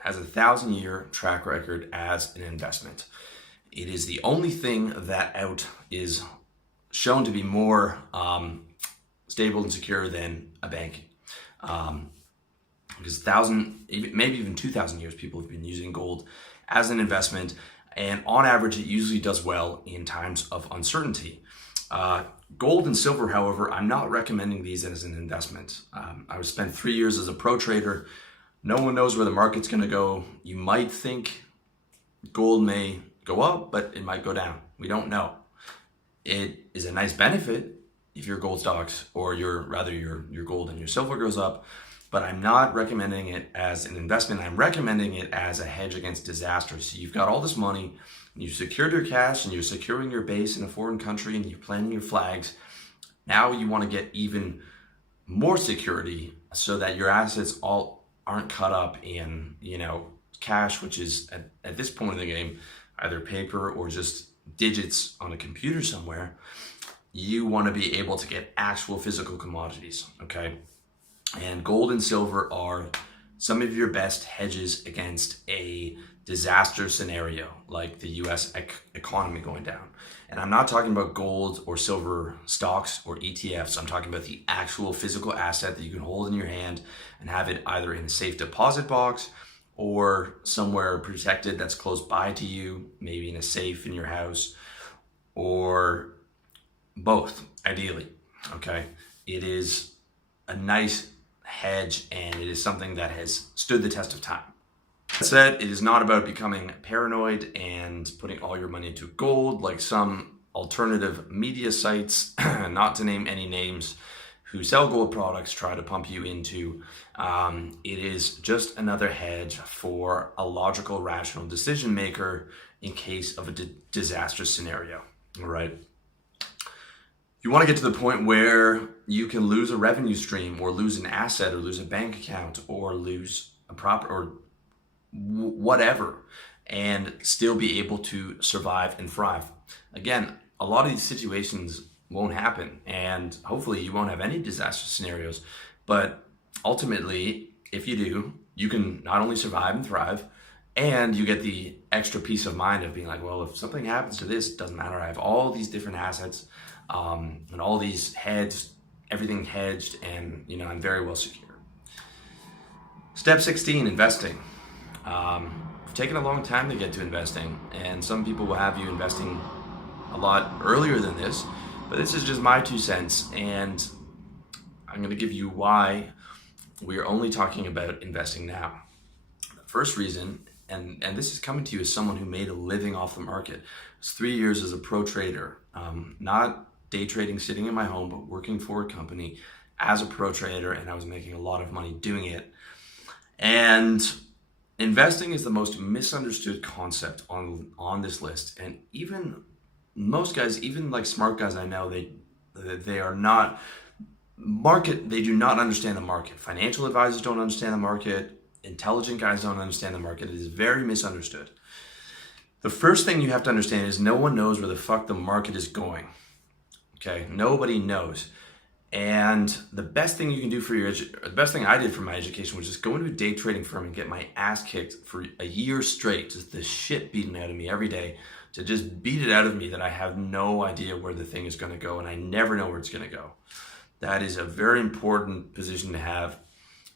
has a 1,000-year track record as an investment. It is the only thing that is shown to be more stable and secure than a bank. Because maybe even 2,000 years, people have been using gold as an investment, and on average, it usually does well in times of uncertainty. Gold and silver, however, I'm not recommending these as an investment. I spent 3 years as a pro trader. No one knows where the market's going to go. You might think gold may go up, but it might go down. We don't know. It is a nice benefit if your gold stocks, or your gold and your silver goes up, but I'm not recommending it as an investment. I'm recommending it as a hedge against disaster. So you've got all this money, and you've secured your cash, and you're securing your base in a foreign country, and you're planting your flags. Now you want to get even more security so that your assets all aren't cut up in, cash, which is at this point in the game, either paper or just digits on a computer somewhere. You want to be able to get actual physical commodities, okay? And gold and silver are some of your best hedges against a disaster scenario, like the US economy going down. And I'm not talking about gold or silver stocks or ETFs. I'm talking about the actual physical asset that you can hold in your hand and have it either in a safe deposit box or somewhere protected that's close by to you, maybe in a safe in your house, or both, ideally, okay? It is a nice hedge, and it is something that has stood the test of time. That said, it is not about becoming paranoid and putting all your money into gold like some alternative media sites, not to name any names, who sell gold products try to pump you into. It is just another hedge for a logical, rational decision maker in case of a disaster scenario, all right? You want to get to the point where you can lose a revenue stream, or lose an asset, or lose a bank account, or lose a property, or whatever, and still be able to survive and thrive. Again, a lot of these situations won't happen, and hopefully you won't have any disaster scenarios, but ultimately, if you do, you can not only survive and thrive, and you get the extra peace of mind of being like, well, if something happens to this, it doesn't matter. I have all these different assets, and all these everything hedged, and I'm very well secure. Step 16, investing. It's taken a long time to get to investing, and some people will have you investing a lot earlier than this, but this is just my 2 cents, and I'm going to give you why we are only talking about investing now. The first reason, and this is coming to you as someone who made a living off the market. It was 3 years as a pro trader, not day trading, sitting in my home, but working for a company as a pro trader, and I was making a lot of money doing it. And investing is the most misunderstood concept on this list. And even most guys, even like smart guys I know, they are not they do not understand the market. Financial advisors don't understand the market. Intelligent guys don't understand the market. It is very misunderstood. The first thing you have to understand is no one knows where the fuck the market is going. Okay, nobody knows. And the best thing you can do for the best thing I did for my education was just go into a day trading firm and get my ass kicked for a year straight, just the shit beaten out of me every day, to just beat it out of me that I have no idea where the thing is going to go, and I never know where it's going to go. That is a very important position to have,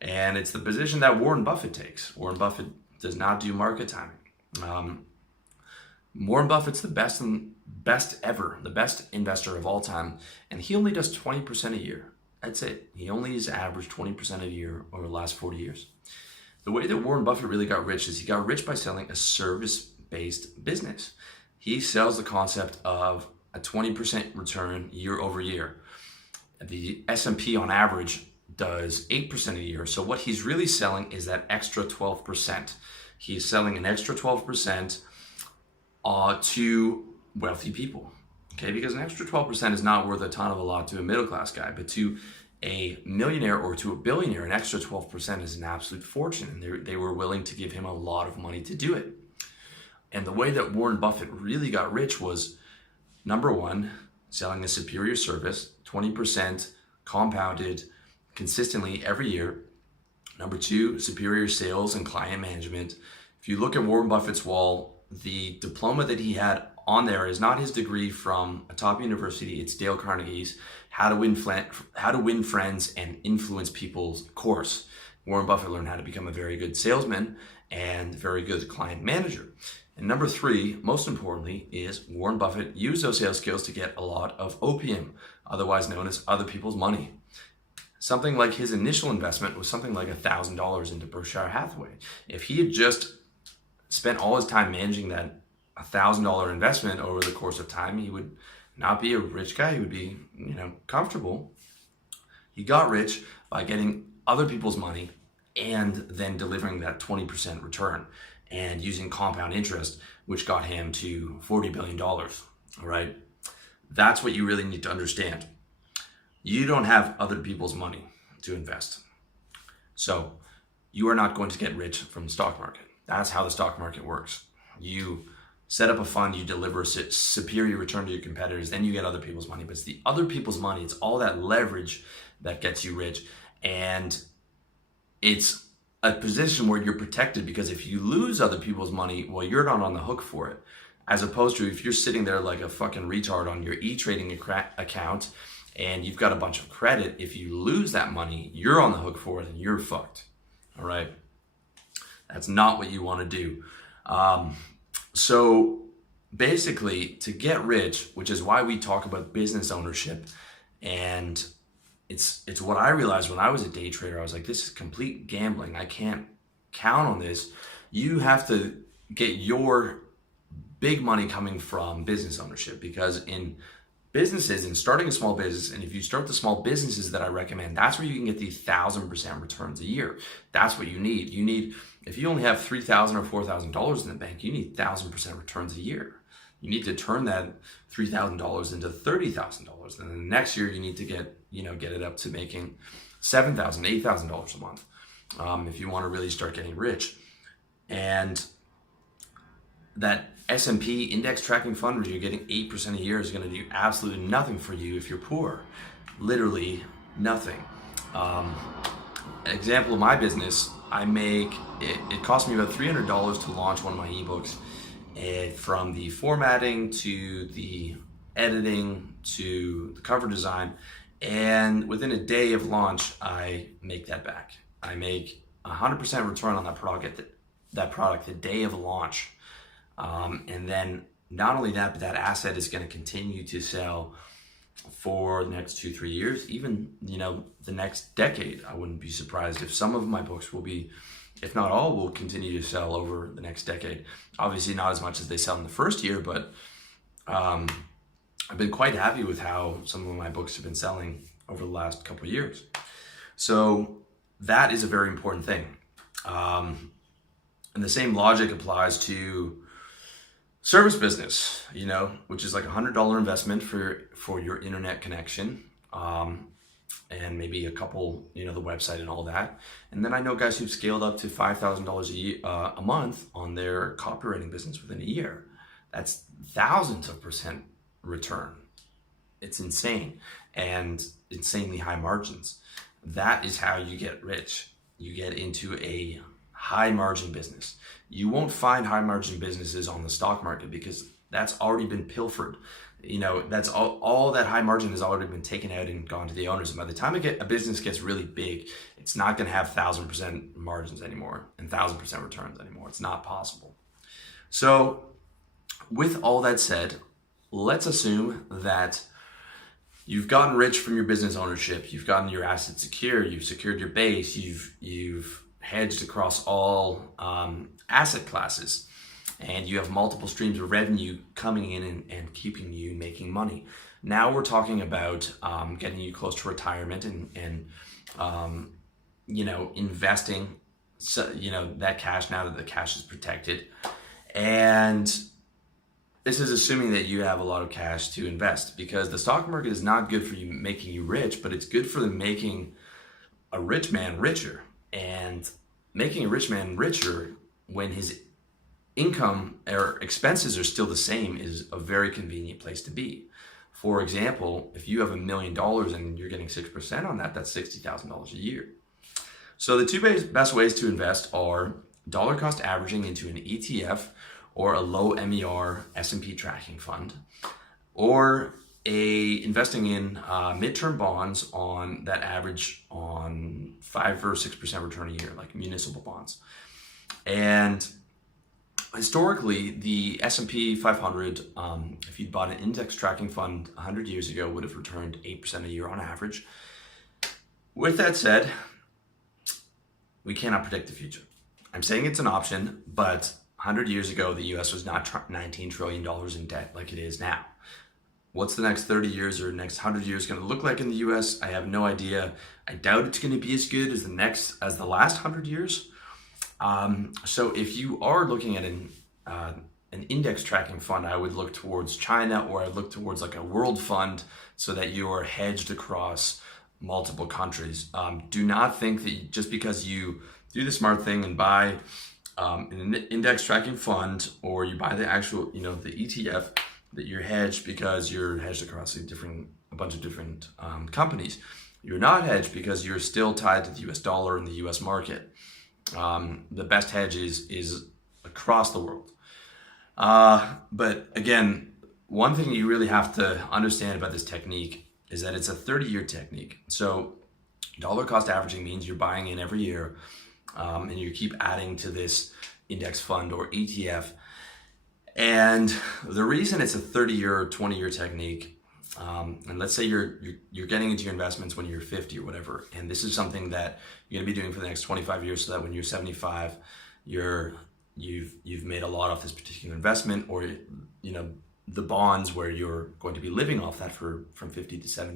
and it's the position that Warren Buffett takes. Warren Buffett does not do market timing. Warren Buffett's the best ever, the best investor of all time, and he only does 20% a year. That's it. He only has averaged 20% a year over the last 40 years. The way that Warren Buffett really got rich is he got rich by selling a service-based business. He sells the concept of a 20% return year over year. The S&P on average does 8% a year. So what he's really selling is that extra 12%. He's selling an extra 12% to wealthy people, okay? Because an extra 12% is not worth a ton of a lot to a middle-class guy, but to a millionaire or to a billionaire, an extra 12% is an absolute fortune, and they were willing to give him a lot of money to do it. And the way that Warren Buffett really got rich was, number one, selling a superior service, 20% compounded consistently every year. Number two, superior sales and client management. If you look at Warren Buffett's wall, the diploma that he had on there is not his degree from a top university. It's Dale Carnegie's How to Win Friends and Influence People's course. Warren Buffett learned how to become a very good salesman and very good client manager. And number three, most importantly, is Warren Buffett used those sales skills to get a lot of opium, otherwise known as other people's money. Something like his initial investment was something like $1,000 into Berkshire Hathaway. If he had just spent all his time managing that $1,000 investment over the course of time, he would not be a rich guy. He would be, comfortable. He got rich by getting other people's money and then delivering that 20% return and using compound interest, which got him to $40 billion. All right. That's what you really need to understand. You don't have other people's money to invest. So you are not going to get rich from the stock market. That's how the stock market works. You set up a fund, you deliver a superior return to your competitors, then you get other people's money. But it's the other people's money, it's all that leverage that gets you rich. And it's a position where you're protected, because if you lose other people's money, well, you're not on the hook for it. As opposed to if you're sitting there like a fucking retard on your e-trading account and you've got a bunch of credit, if you lose that money, you're on the hook for it and you're fucked. All right. That's not what you want to do. So basically, to get rich, which is why we talk about business ownership, and it's what I realized when I was a day trader. I was like, this is complete gambling. I can't count on this. You have to get your big money coming from business ownership, because in businesses and starting a small business, and if you start the small businesses that I recommend, that's where you can get the 1,000% returns a year. That's what you need. You need, if you only have $3,000 or $4,000 in the bank, you need 1,000% returns a year. You need to turn that $3,000 into $30,000. And then the next year you need to get it up to making $7,000, $8,000 a month. If you want to really start getting rich. And that S&P index tracking fund where you're getting 8% a year is going to do absolutely nothing for you if you're poor. Literally nothing. Example of my business, it cost me about $300 to launch one of my ebooks, from the formatting to the editing to the cover design. And within a day of launch, I make that back. I make 100% return on that product the day of launch. And then not only that, but that asset is going to continue to sell for the next 2-3 years, even, the next decade. I wouldn't be surprised if some of my books will be, if not all, will continue to sell over the next decade. Obviously not as much as they sell in the first year, but I've been quite happy with how some of my books have been selling over the last couple of years. So that is a very important thing. And the same logic applies to service business, which is like $100 investment for your internet connection, and maybe a couple, the website and all that. And then I know guys who've scaled up to $5,000 a month on their copywriting business within a year. That's thousands of percent return. It's insane, and insanely high margins. That is how you get rich. You get into a high margin business. You won't find high margin businesses on the stock market, because that's already been pilfered. That's all that high margin has already been taken out and gone to the owners. And by the time a business gets really big, it's not going to have 1,000% margins anymore and 1,000% returns anymore. It's not possible. So with all that said, let's assume that you've gotten rich from your business ownership. You've gotten your assets secure. You've secured your base. You've hedged across all asset classes, and you have multiple streams of revenue coming in and keeping you making money. Now we're talking about getting you close to retirement and investing, that cash, now that the cash is protected. And this is assuming that you have a lot of cash to invest, because the stock market is not good for you making you rich, but it's good for making a rich man richer. And making a rich man richer when his income or expenses are still the same is a very convenient place to be. For example, if you have $1 million and you're getting 6% on that, that's $60,000 a year. So the two best ways to invest are dollar cost averaging into an ETF or a low MER S&P tracking fund, or investing in midterm bonds on that average on 5 or 6% return a year, like municipal bonds. And historically, the S&P 500, if you'd bought an index tracking fund 100 years ago, would have returned 8% a year on average. With that said, we cannot predict the future. I'm saying it's an option, but 100 years ago, the US was not $19 trillion in debt like it is now. What's the next 30 years or next 100 years going to look like in the US? I have no idea. I doubt it's going to be as good as the last 100 years. So if you are looking at an index tracking fund, I would look towards China, or I'd look towards like a world fund so that you are hedged across multiple countries. Do not think that just because you do the smart thing and buy an index tracking fund, or you buy the actual, the ETF, that you're hedged because you're hedged across a bunch of different companies. You're not hedged because you're still tied to the US dollar and the US market. The best hedge is across the world. But again, one thing you really have to understand about this technique is that it's a 30-year technique. So dollar cost averaging means you're buying in every year, and you keep adding to this index fund or ETF. And the reason it's a 30-year or 20-year technique, and let's say you're getting into your investments when you're 50 or whatever, and this is something that you're going to be doing for the next 25 years, so that when you're 75, you've made a lot off this particular investment, or the bonds where you're going to be living off that from 50 to 70